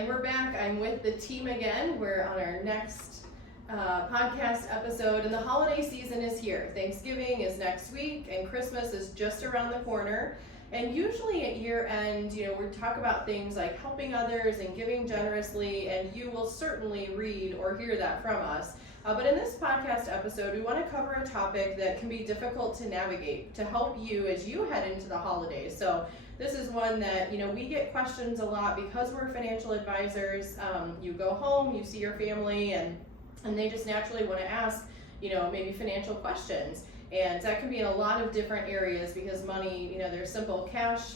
And we're back. I'm with the team again. We're on our next podcast episode, and the holiday season is here. Thanksgiving is next week, and Christmas is just around the corner. And usually at year end, we talk about things like helping others and giving generously, and you will certainly read or hear that from us. But in this podcast episode, we want to cover a topic that can be difficult to navigate to help you as you head into the holidays. So this is one that, we get questions a lot because we're financial advisors. You go home, you see your family, and they just naturally want to ask, maybe financial questions. And that can be in a lot of different areas because money, there's simple cash,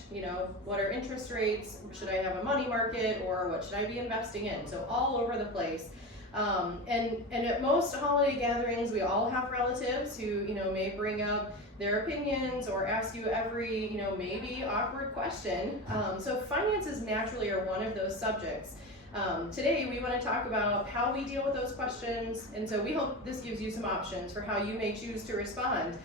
what are interest rates? Should I have a money market, or what should I be investing in? So all over the place. And at most holiday gatherings, we all have relatives who, may bring up their opinions or ask you every, maybe awkward question. So finances naturally are one of those subjects. Today we want to talk about how we deal with those questions, and so we hope this gives you some options for how you may choose to respond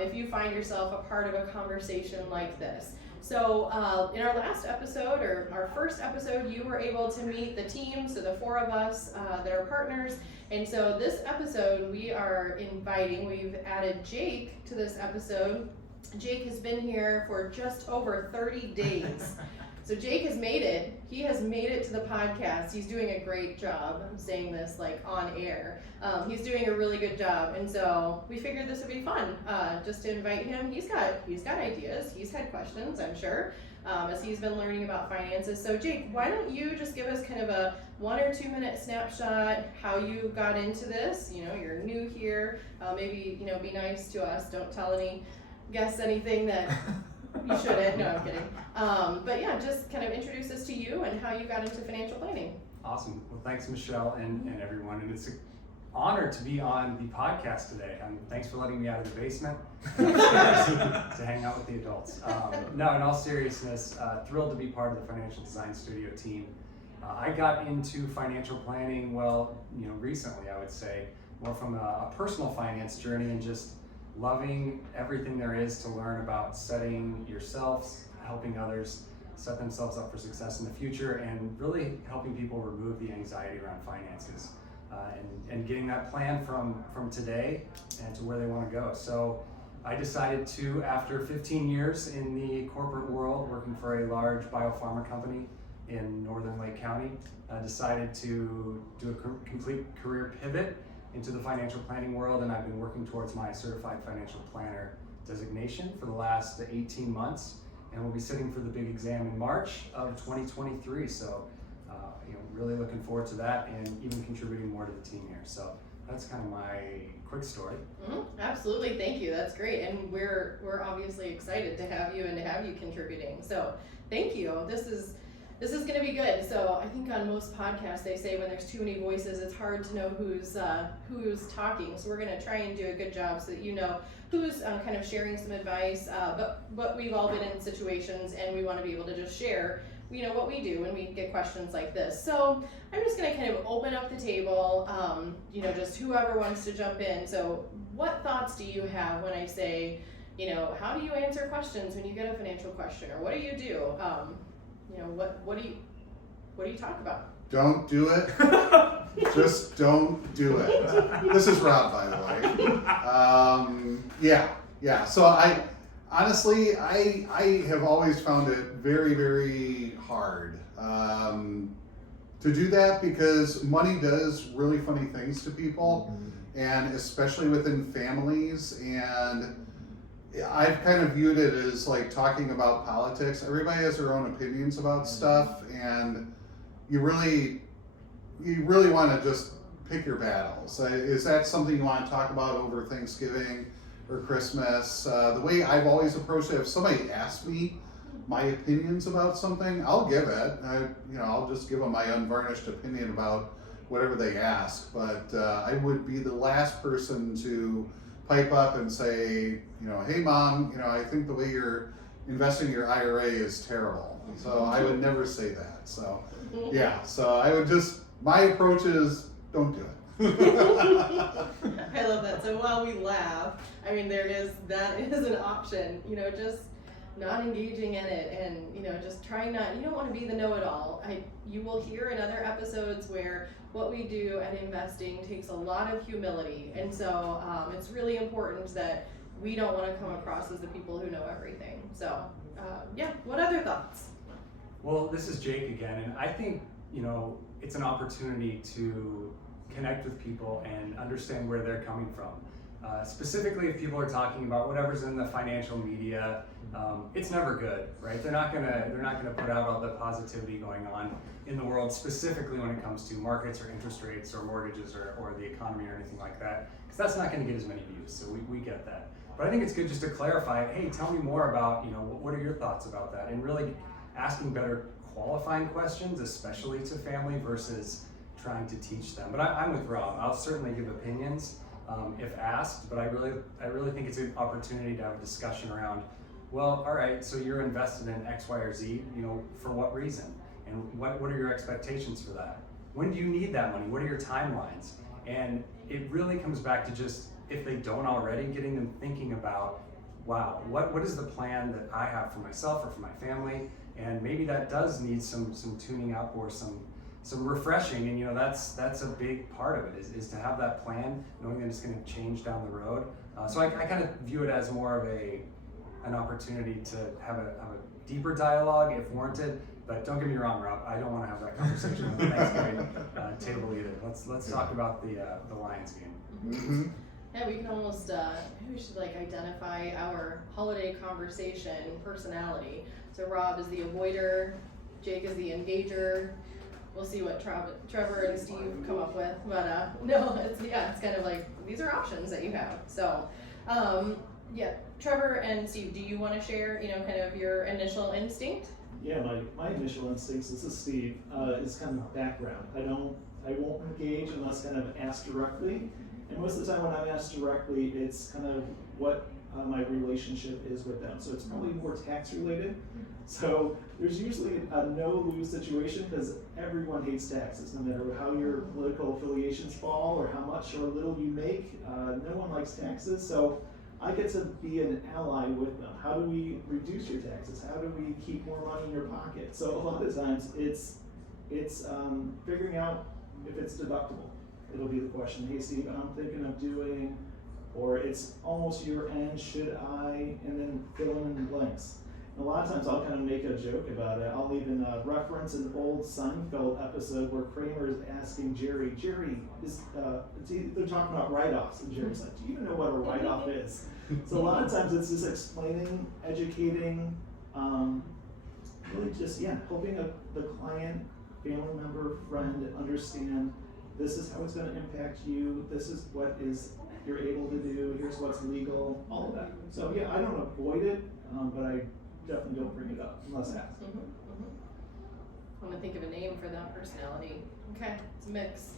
if you find yourself a part of a conversation like this. So in our last episode, or our first episode, you were able to meet the team, so the four of us that are partners. And so this episode we've added Jake to this episode. Jake has been here for just over 30 days. So Jake has made it. He has made it to the podcast. He's doing a great job. I'm saying this like on air. He's doing a really good job, and so we figured this would be fun just to invite him. He's got ideas. He's had questions, I'm sure, as he's been learning about finances. So Jake, why don't you just give us kind of a 1 or 2 minute snapshot how you got into this? You're new here. Maybe be nice to us. Don't tell any guests anything that. You shouldn't. No, I'm kidding. But yeah, just kind of introduce us to you and how you got into financial planning. Awesome. Well, thanks, Michelle, and everyone. And it's an honor to be on the podcast today. Thanks for letting me out of the basement to hang out with the adults. No, in all seriousness, thrilled to be part of the Financial Design Studio team. I got into financial planning, recently, I would say, more from a personal finance journey and just loving everything there is to learn about setting yourselves, helping others set themselves up for success in the future, and really helping people remove the anxiety around finances and getting that plan from today and to where they want to go. So I decided to, after 15 years in the corporate world, working for a large biopharma company in northern Lake County, decided to do a complete career pivot into the financial planning world, and I've been working towards my certified financial planner designation for the last 18 months, and we'll be sitting for the big exam in March of 2023. So, really looking forward to that and even contributing more to the team here. So that's kind of my quick story. Absolutely, thank you. That's great, and we're obviously excited to have you and to have you contributing. So thank you. This is going to be good. So I think on most podcasts they say when there's too many voices, it's hard to know who's talking. So we're going to try and do a good job so that you know who's kind of sharing some advice. But we've all been in situations, and we want to be able to just share, what we do when we get questions like this. So I'm just going to kind of open up the table. Just whoever wants to jump in. So what thoughts do you have when I say, how do you answer questions when you get a financial question, or what do you do? What do you talk about? Don't do it. Just don't do it. This is Rob, by the way. Yeah. So I have always found it very, very hard to do that, because money does really funny things to people, and especially within families. And I've kind of viewed it as like talking about politics. Everybody has their own opinions about stuff, and you really want to just pick your battles. Is that something you want to talk about over Thanksgiving or Christmas? The way I've always approached it, if somebody asks me my opinions about something, I'll give it. I'll just give them my unvarnished opinion about whatever they ask. But I would be the last person to pipe up and say, hey mom, I think the way you're investing your IRA is terrible. So I would never say that. So so I would my approach is don't do it. I love that. So while we laugh, that is an option, just not engaging in it, and just trying not. You don't want to be the know-it-all. You will hear in other episodes where what we do at investing takes a lot of humility, and so it's really important that we don't want to come across as the people who know everything. So what other thoughts? Well, this is Jake again, and I think it's an opportunity to connect with people and understand where they're coming from. Specifically, if people are talking about whatever's in the financial media, it's never good, right? They're not gonna put out all the positivity going on in the world, specifically when it comes to markets or interest rates or mortgages or the economy or anything like that, because that's not going to get as many views. So we get that. But I think it's good just to clarify. Hey, tell me more about what are your thoughts about that, and really asking better qualifying questions, especially to family, versus trying to teach them. But I'm with Rob. I'll certainly give opinions if asked, but I really think it's an opportunity to have a discussion around, well, all right, so you're invested in X, Y, or Z, for what reason? And what are your expectations for that? When do you need that money? What are your timelines? And it really comes back to just, if they don't already, getting them thinking about, wow, what is the plan that I have for myself or for my family? And maybe that does need some tuning up or some refreshing, and that's a big part of it is to have that plan, knowing that it's going to change down the road. So I kind of view it as more of an opportunity to have a deeper dialogue if warranted. But don't get me wrong, Rob, I don't want to have that conversation on the Thanksgiving table either. Let's talk about the Lions game. Mm-hmm. Yeah, we can almost maybe we should identify our holiday conversation personality. So Rob is the avoider, Jake is the engager. We'll see what Trevor and Steve come up with, but no, it's kind of like these are options that you have. So Trevor and Steve, do you want to share kind of your initial instinct? Yeah, my initial instincts, this is Steve, is kind of background. I won't engage unless kind of asked directly. And most of the time when I'm asked directly, it's kind of what my relationship is with them. So it's probably more tax related. So there's usually a no-lose situation because everyone hates taxes, no matter how your political affiliations fall or how much or little you make. No one likes taxes. So I get to be an ally with them. How do we reduce your taxes? How do we keep more money in your pocket? So a lot of times it's figuring out if it's deductible. It'll be the question, hey Steve, I'm thinking of doing, or it's almost year end, should I, and then fill in the blanks. And a lot of times I'll kind of make a joke about it. I'll even reference an old Seinfeld episode where Kramer is asking Jerry, they're talking about write-offs, and Jerry's like, do you even know what a write-off is? So a lot of times it's just explaining, educating, really just, helping the client, family member, friend understand this is how it's going to impact you, this is what you're able to do, here's what's legal, all of that. So I don't avoid it, but I definitely don't bring it up unless asked. Mm-hmm, mm-hmm. I want to think of a name for that personality. Okay, it's a mix.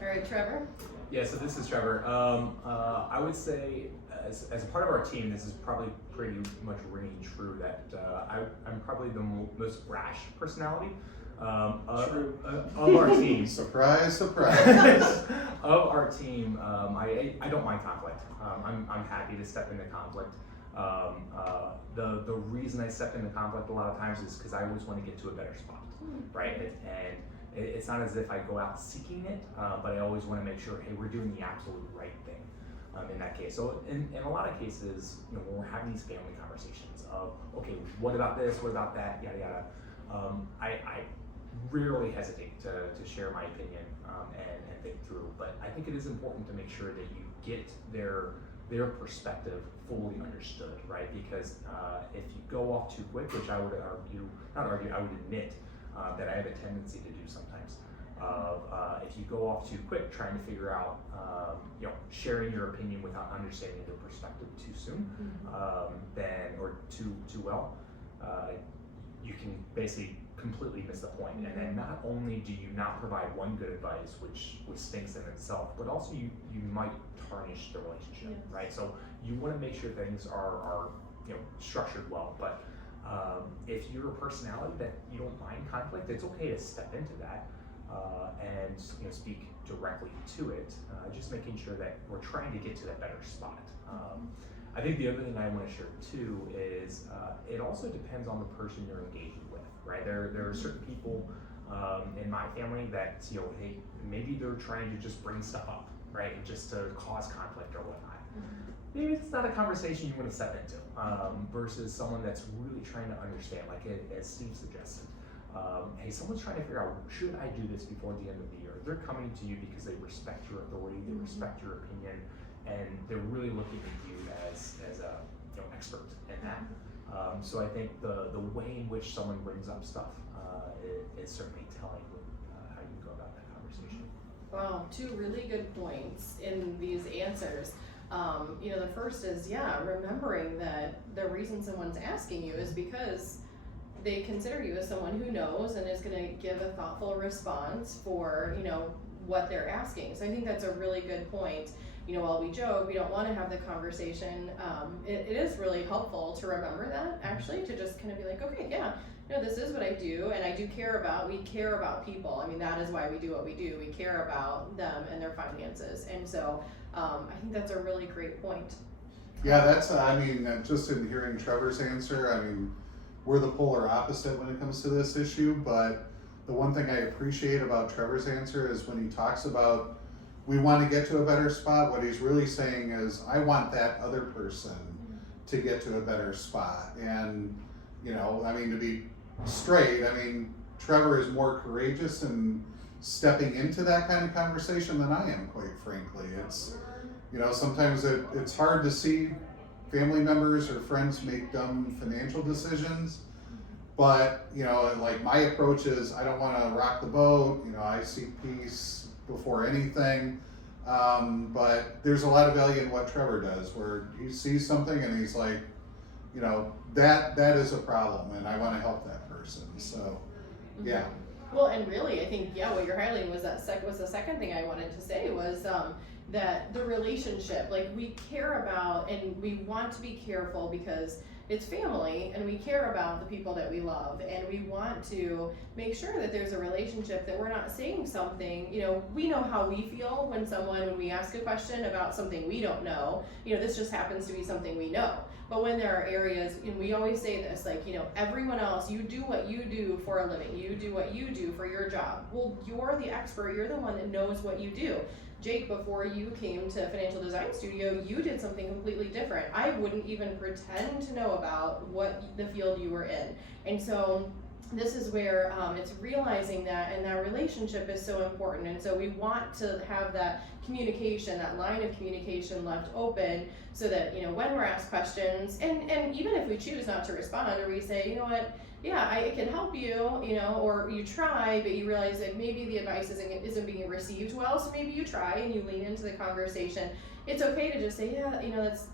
All right, Trevor? Yeah, so this is Trevor. I would say as a part of our team, this is probably pretty much ringing true that I'm probably the most brash personality of our team. Surprise, surprise. Of our team, I don't mind conflict. I'm happy to step into conflict. The reason I step into conflict a lot of times is because I always want to get to a better spot, right? And it's not as if I go out seeking it, but I always want to make sure, hey, we're doing the absolute right thing in that case. So in a lot of cases, when we're having these family conversations of, okay, what about this, what about that, yada yada, I rarely hesitate to share my opinion and think through. But I think it is important to make sure that you get their perspective fully understood, right? Because if you go off too quick, which I would I would admit that I have a tendency to do sometimes. If you go off too quick, trying to figure out, sharing your opinion without understanding their perspective too soon, or too well, you can basically completely miss the point. And then not only do you not provide one good advice, which stinks in itself, but also you might tarnish the relationship, right? So you want to make sure things are structured well. But if you're a personality that you don't mind conflict, it's okay to step into that and speak directly to it. Just making sure that we're trying to get to that better spot. I think the other thing I want to share too is it also depends on the person you're engaging with, right? There are certain people in my family that, you know, hey, maybe they're trying to just bring stuff up, right? And just to cause conflict or whatnot. Maybe it's not a conversation you want to step into versus someone that's really trying to understand, like as Steve suggested. Hey, someone's trying to figure out, should I do this before the end of the year? They're coming to you because they respect your authority, they respect your opinion, and they're really looking at you as a expert in that. So I think the way in which someone brings up stuff is certainly telling how you go about that conversation. Wow, two really good points in these answers. The first is, remembering that the reason someone's asking you is because they consider you as someone who knows and is going to give a thoughtful response for, what they're asking. So I think that's a really good point. While we joke, we don't want to have the conversation, it is really helpful to remember that, actually, to just kind of be like, okay, this is what I do, and we care about people. I mean, that is why we do what we do. We care about them and their finances. And so I think that's a really great point. Yeah, that's, just in hearing Trevor's answer, we're the polar opposite when it comes to this issue, but the one thing I appreciate about Trevor's answer is when he talks about we want to get to a better spot, what he's really saying is, I want that other person to get to a better spot. And, to be straight, Trevor is more courageous in stepping into that kind of conversation than I am, quite frankly. It's, sometimes it's hard to see family members or friends make dumb financial decisions. But, like my approach is, I don't want to rock the boat. I seek peace before anything. But there's a lot of value in what Trevor does, where he sees something and he's like, that is a problem and I want to help that person. So, yeah. Well, and really, I think, what you're highlighting was the second thing I wanted to say was that the relationship, like we care about and we want to be careful because it's family and we care about the people that we love, and we want to make sure that there's a relationship, that we're not saying something, we know how we feel when we ask a question about something we don't know, this just happens to be something we know. But when there are areas, and we always say this, like, everyone else, you do what you do for a living, you do what you do for your job. Well, you're the expert, you're the one that knows what you do. Jake, before you came to Financial Design Studio, you did something completely different. I wouldn't even pretend to know about what the field you were in. And so this is where it's realizing that, and that relationship is so important. And so we want to have that communication, that line of communication left open, so that, when we're asked questions, and even if we choose not to respond, or we say, you know what, I can help you, or you try, but you realize that maybe the advice isn't being received well, so maybe you try and you lean into the conversation. It's okay to just say,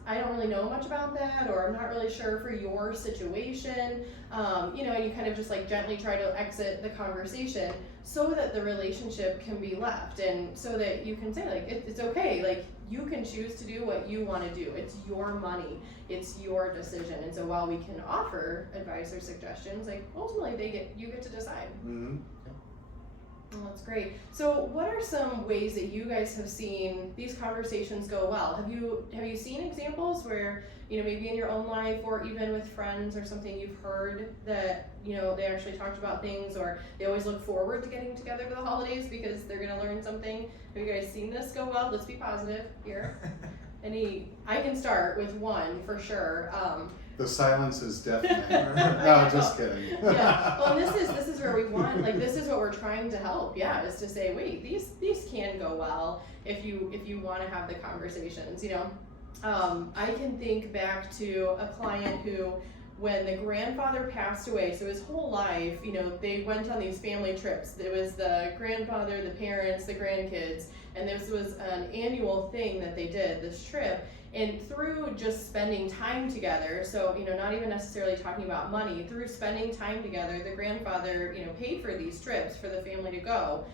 I don't really know much about that, or I'm not really sure for your situation, and you kind of just like gently try to exit the conversation so that the relationship can be left, and so that you can say, like, it's okay, like, you can choose to do what you want to do. It's your money, it's your decision. And so while we can offer advice or suggestions, like, ultimately you get to decide. Mm-hmm. Oh, that's great. So what are some ways that you guys have seen these conversations go well? Have you seen examples where, maybe in your own life or even with friends or something, you've heard that, they actually talked about things, or they always look forward to getting together for the holidays because they're going to learn something? Have you guys seen this go well? Let's be positive here. I can start with one for sure. The silence is deafening. No, just kidding. Yeah. Well, this is where we want, like, this is what we're trying to help. Yeah, is to say, wait, these can go well if you want to have the conversations. I can think back to a client who, when the grandfather passed away, so his whole life, they went on these family trips. There was the grandfather, the parents, the grandkids, and this was an annual thing that they did, this trip. And through just spending time together, so, not even necessarily talking about money, through spending time together, the grandfather, paid for these trips for the family to go.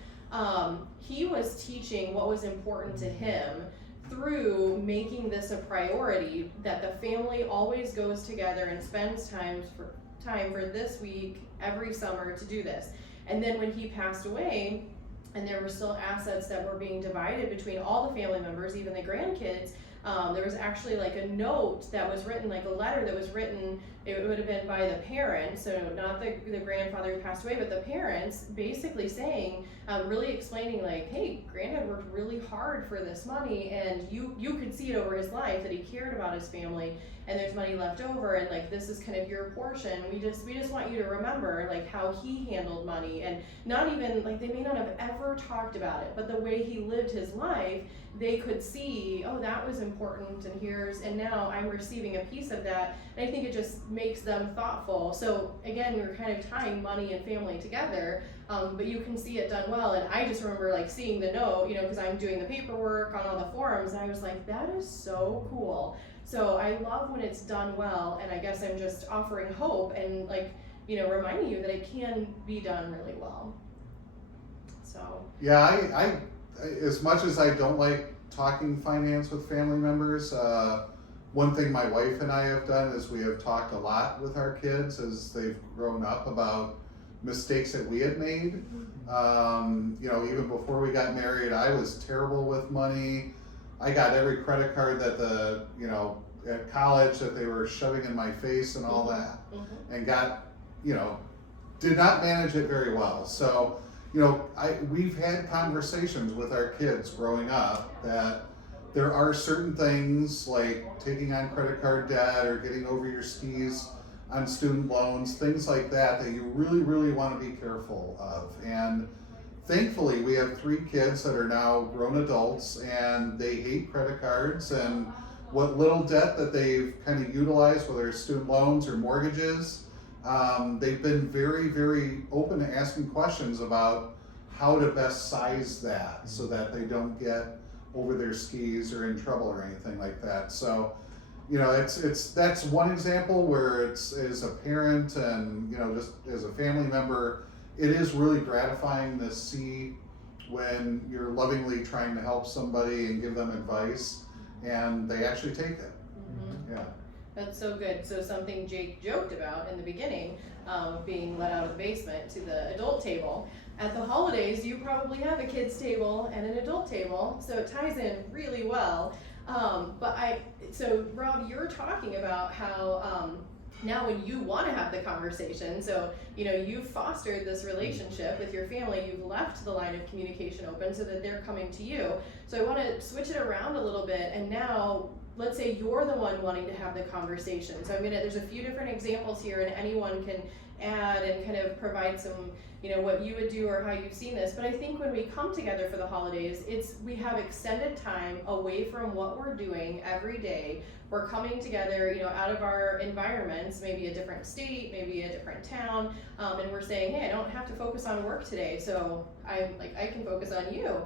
He was teaching what was important to him through making this a priority, that the family always goes together and spends time for this week every summer to do this. And then when he passed away, and there were still assets that were being divided between all the family members, even the grandkids, There was actually like a note that was written, like a letter that was written, it would have been by the parents, so not the grandfather who passed away, but the parents basically saying, really explaining like, hey, Granddad worked really hard for this money, and you could see it over his life that he cared about his family, and there's money left over, and like this is kind of your portion. We just want you to remember like how he handled money, and not even like they may not have ever talked about it, but the way he lived his life, they could see, oh, that was important, and now I'm receiving a piece of that. And I think it just makes them thoughtful. So again, you're kind of tying money and family together, but you can see it done well. And I just remember like seeing the note, because I'm doing the paperwork on all the forums, and I was like, that is so cool. So I love when it's done well, and I guess I'm just offering hope and like, reminding you that it can be done really well. So. Yeah, I as much as I don't like talking finance with family members, one thing my wife and I have done is we have talked a lot with our kids as they've grown up about mistakes that we had made. Even before we got married, I was terrible with money. I got every credit card that at college that they were shoving in my face and all that, and did not manage it very well. So, we've had conversations with our kids growing up that there are certain things like taking on credit card debt or getting over your skis on student loans, things like that you really, really want to be careful of. And thankfully, we have 3 kids that are now grown adults, and they hate credit cards, and what little debt that they've kind of utilized, whether it's student loans or mortgages, they've been very, very open to asking questions about how to best size that so that they don't get over their skis or in trouble or anything like that. So, that's one example where it's as a parent and just as a family member, it is really gratifying to see when you're lovingly trying to help somebody and give them advice and they actually take it. Yeah. That's so good. So something Jake joked about in the beginning, being let out of the basement to the adult table. At the holidays, you probably have a kids table and an adult table, so it ties in really well. So Rob, you're talking about how now when you want to have the conversation, so you've fostered this relationship with your family, you've left the line of communication open so that they're coming to you. So I want to switch it around a little bit, and now let's say you're the one wanting to have the conversation. So there's a few different examples here, and anyone can add and kind of provide some, what you would do or how you've seen this. But I think when we come together for the holidays, we have extended time away from what we're doing every day. We're coming together, out of our environments, maybe a different state, maybe a different town, and we're saying, hey, I don't have to focus on work today, so I can focus on you.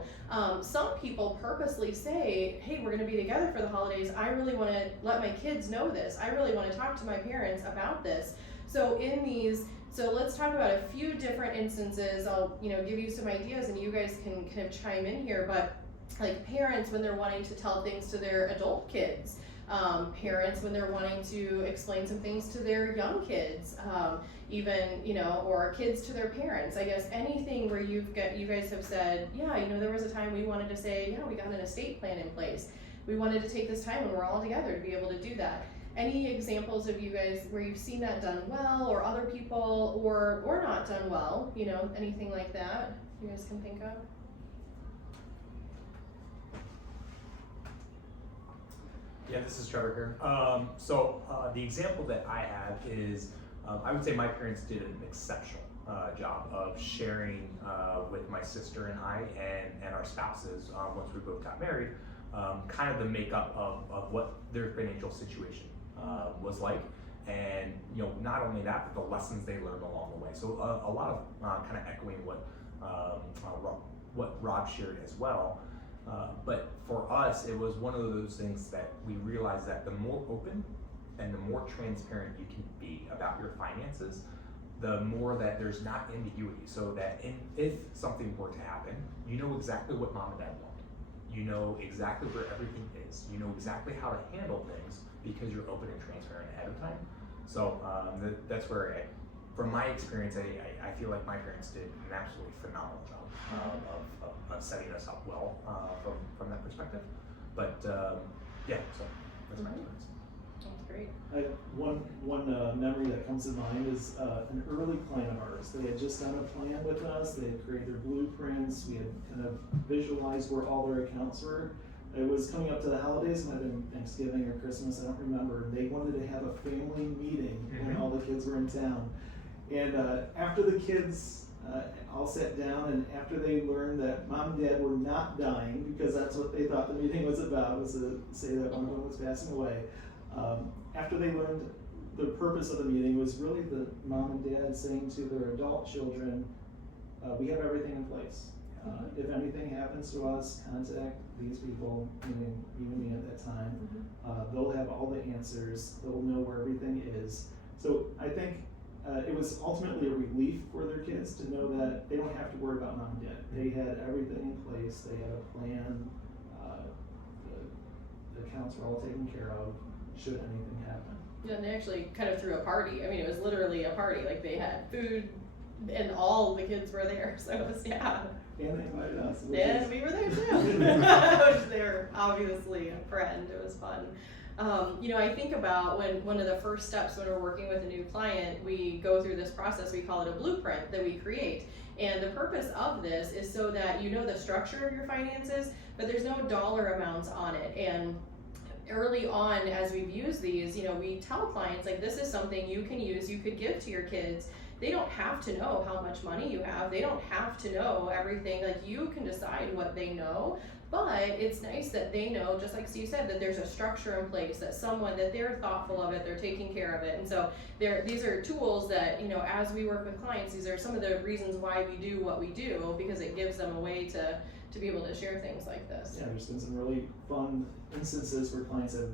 Some people purposely say, hey, we're gonna be together for the holidays. I really wanna let my kids know this. I really wanna talk to my parents about this. So let's talk about a few different instances. I'll, give you some ideas, and you guys can kind of chime in here, but like parents when they're wanting to tell things to their adult kids, parents when they're wanting to explain some things to their young kids, or kids to their parents. I guess anything where you guys have said, yeah, there was a time we wanted to say, yeah, we got an estate plan in place. We wanted to take this time when we're all together to be able to do that. Any examples of you guys where you've seen that done well, or other people, or not done well, anything like that you guys can think of? Yeah, this is Trevor here. The example that I have is, I would say my parents did an exceptional job of sharing with my sister and I and our spouses, once we both got married, kind of the makeup of what their financial situation was like. And not only that, but the lessons they learned along the way. So a lot of kind of echoing what Rob shared as well. But for us, it was one of those things that we realized that the more open and the more transparent you can be about your finances, the more that there's not ambiguity. So that if something were to happen, you know exactly what mom and dad want. You know exactly where everything is. You know exactly how to handle things because you're open and transparent ahead of time. So that's where, from my experience, I feel like my parents did an absolutely phenomenal job of setting us up well from that perspective. But Yeah, so that's my Mhm. experience. That's great. One memory that comes to mind is an early client of ours. They had just done a plan with us. They had created their blueprints. We had kind of visualized where all their accounts were. It was coming up to the holidays, might have been Thanksgiving or Christmas, I don't remember. They wanted to have a family meeting when all the kids were in town. And after the kids all sat down, and after they learned that mom and dad were not dying, because that's what they thought the meeting was about, was to say that one of them was passing away. After they learned the purpose of the meeting was really the mom and dad saying to their adult children, we have everything in place. If anything happens to us, contact these people, meaning me at that time. They'll have all the answers. They'll know where everything is. So I think it was ultimately a relief for their kids to know that they don't have to worry about mom and dad. They had everything in place. They had a plan. The accounts were all taken care of should anything happen. Yeah, and they actually kind of threw a party. I mean, it was literally a party. Like, they had food, and all the kids were there. So it was, yeah. And they invited us. And we were there too. Which they were obviously a friend. It was fun. You know, I think about when one of the first steps when we're working with a new client, we go through this process. We call it a blueprint that we create. And the purpose of this is so that you know the structure of your finances, but there's no dollar amounts on it. And early on, as we've used these, you know, we tell clients, like, this is something you can use, you could give to your kids. They don't have to know how much money you have. They don't have to know everything. Like, you can decide what they know, but it's nice that they know, just like Steve said, that there's a structure in place, that someone, that they're thoughtful of it, they're taking care of it. And so these are tools that, you know, as we work with clients, these are some of the reasons why we do what we do, because it gives them a way to be able to share things like this. Yeah, there's been some really fun instances where clients have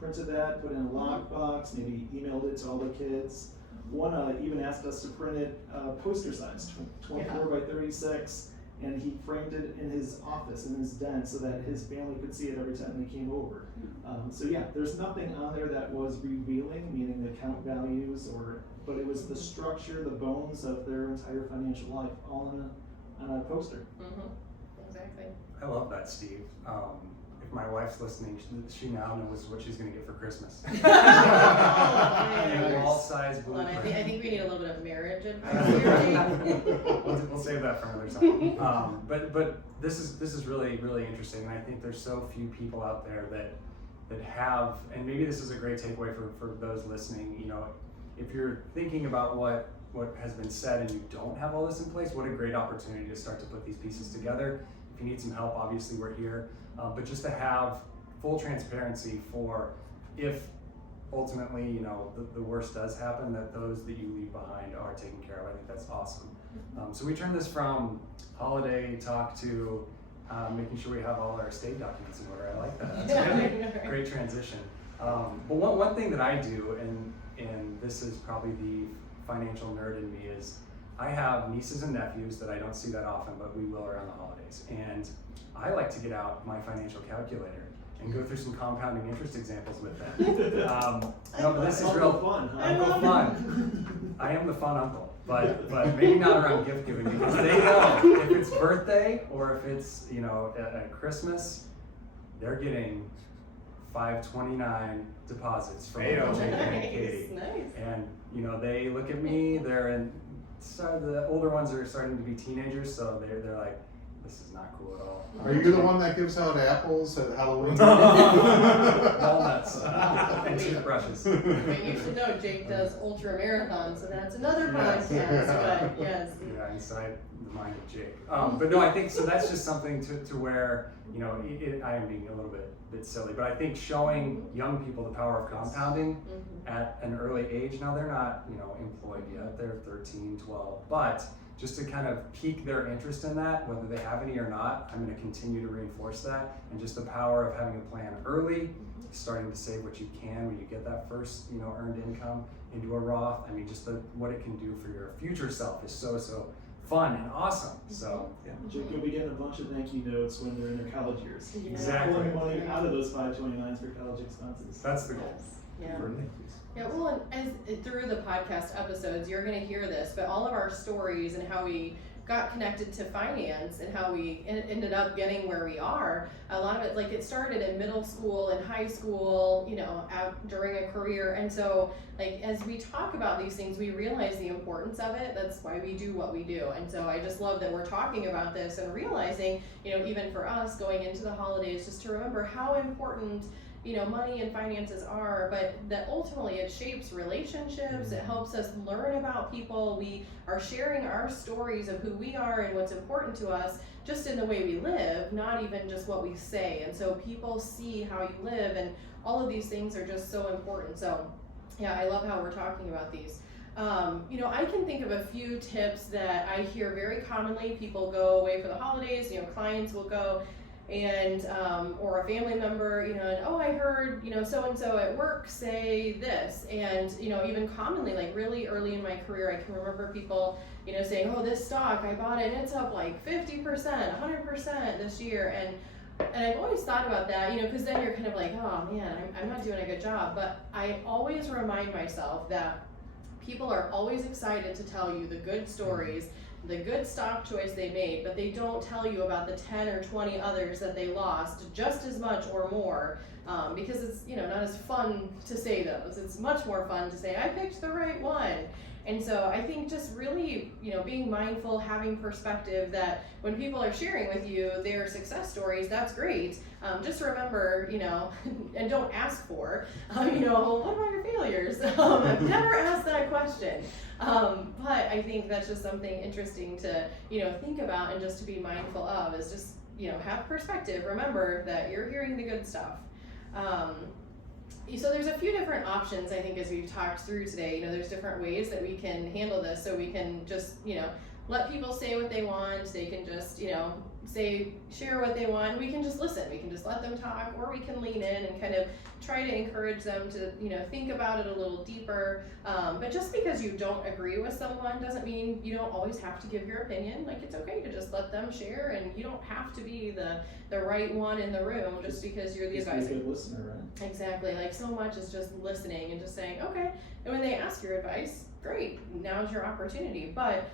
printed that, put it in a lockbox, maybe emailed it to all the kids. One even asked us to print it poster size, 24 by 36, and he framed it in his office, in his den, so that his family could see it every time they came over. So yeah, there's nothing on there that was revealing, meaning the account values, but it was the structure, the bones of their entire financial life, all on a poster. Exactly. I love that, Steve. If my wife's listening, she now knows what she's going to get for Christmas. A wall-size Hold on, blueprint. I think we need a little bit of marriage advice here. We'll save that for another time. But this is really, really interesting, and I think there's so few people out there that have, and maybe this is a great takeaway for those listening. You know, if you're thinking about what has been said and you don't have all this in place, what a great opportunity to start to put these pieces together. If you need some help, obviously we're here. But just to have full transparency for if ultimately, you know, the worst does happen, that those that you leave behind are taken care of. I think that's awesome. So we turn this from holiday talk to making sure we have all our estate documents in order. I like that. That's a great transition. But one thing that I do, and this is probably the financial nerd in me, is I have nieces and nephews that I don't see that often, but we will around the holidays. And I like to get out my financial calculator and go through some compounding interest examples with them. But this is real fun. Uncle fun. I am the fun uncle, but maybe not around gift giving, because they know if it's birthday or if it's, you know, at Christmas, they're getting $5.29 deposits from Uncle Jake and Katie. Nice. And you know, they look at me. The older ones are starting to be teenagers, so they're like, this is not cool at all. Are you the one that gives out apples at Halloween? Walnuts and toothbrushes. But you should know Jake does ultra marathons, so that's another podcast. But yes. Yeah, inside the mind of Jake. But no, I think so. That's just something to where, you know, I am being a little bit silly, but I think showing young people the power of compounding at an early age. Now they're not, you know, employed yet. They're 13, 12, but just to kind of pique their interest in that, whether they have any or not, I'm going to continue to reinforce that. And just the power of having a plan early, starting to save what you can when you get that first, you know, earned income into a Roth. I mean, just what it can do for your future self is so fun and awesome. So yeah. Jake, you'll be getting a bunch of thank you notes when they're in their college years. Yeah. Exactly. Pulling money out of those 529s for college expenses. That's the goal. Yeah. Yeah, well, and as through the podcast episodes, you're going to hear this, but all of our stories and how we got connected to finance and how we ended up getting where we are, a lot of it, like, it started in middle school and high school, you know, during a career. And so, like, as we talk about these things, we realize the importance of it. That's why we do what we do. And so I just love that we're talking about this and realizing, you know, even for us going into the holidays, just to remember how important, you know, money and finances are, but that ultimately it shapes relationships. It helps us learn about people. We are sharing our stories of who we are and what's important to us just in the way we live, not even just what we say. And so people see how you live, and all of these things are just so important. So yeah, I love how we're talking about these. You know, I can think of a few tips that I hear very commonly. People go away for the holidays, you know, clients will go and or a family member, you know, and oh, I heard, you know, so and so at work say this. And you know, even commonly, like really early in my career, I can remember people, you know, saying, oh, this stock, I bought it and it's up like 50%, 100% this year. And I've always thought about that, you know, because then you're kind of like, oh man, I'm not doing a good job. But I always remind myself that people are always excited to tell you the good stories, the good stock choice they made, but they don't tell you about the 10 or 20 others that they lost just as much or more, because it's, you know, not as fun to say those. It's much more fun to say, I picked the right one. And so I think just really, you know, being mindful, having perspective that when people are sharing with you their success stories, that's great. Just remember, you know, and don't ask for, you know, what about your failures? I've never asked that question. But I think that's just something interesting to, you know, think about and just to be mindful of, is just, you know, have perspective. Remember that you're hearing the good stuff. So there's a few different options, I think, as we've talked through today. You know, there's different ways that we can handle this. So we can just, you know, let people say what they want. They can just, you know, share what they want. We can just listen. We can just let them talk, or we can lean in and kind of try to encourage them to, you know, think about it a little deeper. But just because you don't agree with someone doesn't mean you don't always have to give your opinion. Like, it's okay to just let them share, and you don't have to be the right one in the room just because you're the advisor. Just be a good listener, right? Exactly. Like, so much is just listening and just saying, okay. And when they ask your advice, great, now's your opportunity. But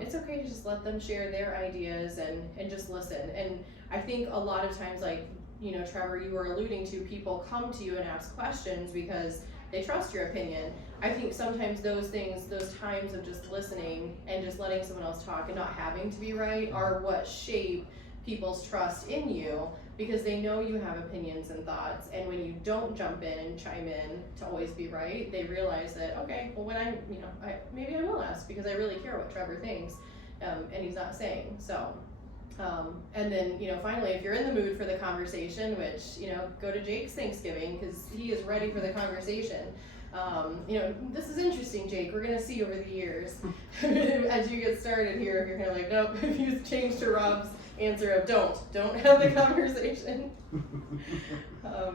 it's okay to just let them share their ideas and just listen. And I think a lot of times, like, you know, Trevor, you were alluding to, people come to you and ask questions because they trust your opinion. I think sometimes those things, those times of just listening and just letting someone else talk and not having to be right, are what shape people's trust in you, because they know you have opinions and thoughts. And when you don't jump in and chime in to always be right, they realize that, okay, well, when I'm, you know, maybe I will ask because I really care what Trevor thinks, and he's not saying. So, and then, you know, finally, if you're in the mood for the conversation, which, you know, go to Jake's Thanksgiving because he is ready for the conversation. You know, this is interesting, Jake. We're gonna see over the years as you get started here, if you're kind of like, nope, if you change to Rob's answer of don't have the conversation.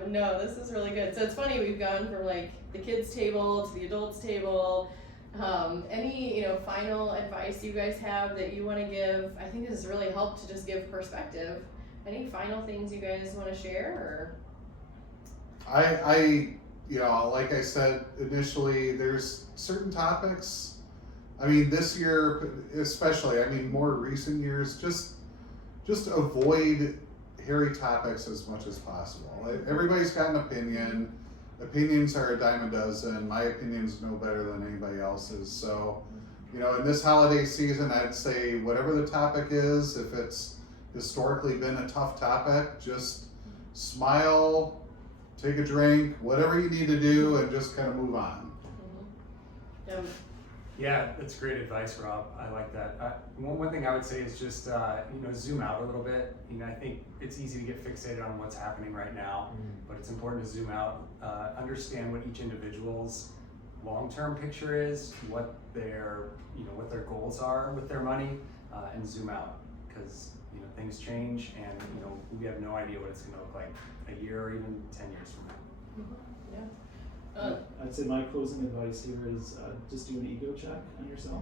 No, this is really good. So it's funny, we've gone from like the kids table to the adults table. Any, you know, final advice you guys have that you want to give? I think this has really helped to just give perspective. Any final things you guys want to share? Or I you know, like I said initially, there's certain topics, I mean, this year especially, I mean, more recent years, just avoid hairy topics as much as possible. Everybody's got an opinion. Opinions are a dime a dozen. My opinion's no better than anybody else's. So, you know, in this holiday season, I'd say whatever the topic is, if it's historically been a tough topic, just smile, take a drink, whatever you need to do, and just kind of move on. Mm-hmm. Yeah, that's great advice, Rob. I like that. One thing I would say is just, you know, zoom out a little bit. You know, I think it's easy to get fixated on what's happening right now, but it's important to zoom out, understand what each individual's long-term picture is, what their goals are with their money, and zoom out, because, you know, things change, and, you know, we have no idea what it's going to look like a year or even 10 years from now. Mm-hmm. Yeah. I'd say my closing advice here is just do an ego check on yourself.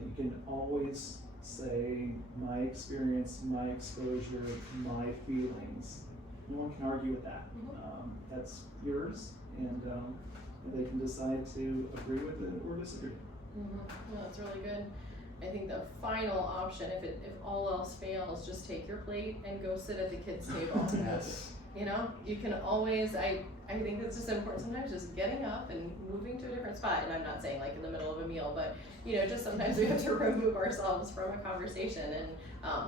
You can always say my experience, my exposure, my feelings. No one can argue with that. That's yours, and they can decide to agree with it or disagree. Mm-hmm. Well, that's really good. I think the final option, if all else fails, just take your plate and go sit at the kids' table. Yes. You know, you can always, I think it's just important sometimes just getting up and moving to a different spot. And I'm not saying like in the middle of a meal, but you know, just sometimes we have to remove ourselves from a conversation, and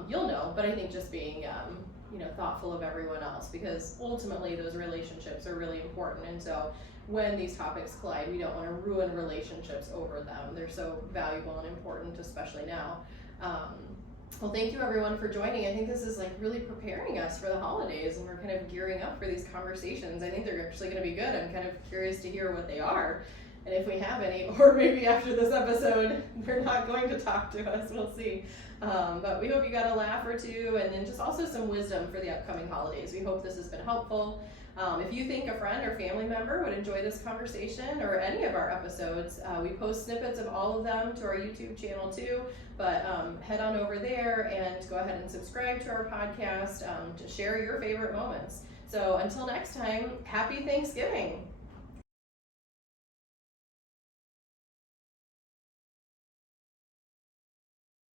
you'll know, but I think just being, you know, thoughtful of everyone else, because ultimately those relationships are really important. And so when these topics collide, we don't want to ruin relationships over them. They're so valuable and important, especially now. Well, thank you everyone for joining. I think this is like really preparing us for the holidays, and we're kind of gearing up for these conversations. I think they're actually going to be good. I'm kind of curious to hear what they are, and if we have any, or maybe after this episode, they're not going to talk to us. We'll see. But we hope you got a laugh or two, and then just also some wisdom for the upcoming holidays. We hope this has been helpful. If you think a friend or family member would enjoy this conversation or any of our episodes, we post snippets of all of them to our YouTube channel too, but head on over there and go ahead and subscribe to our podcast to share your favorite moments. So until next time, happy Thanksgiving.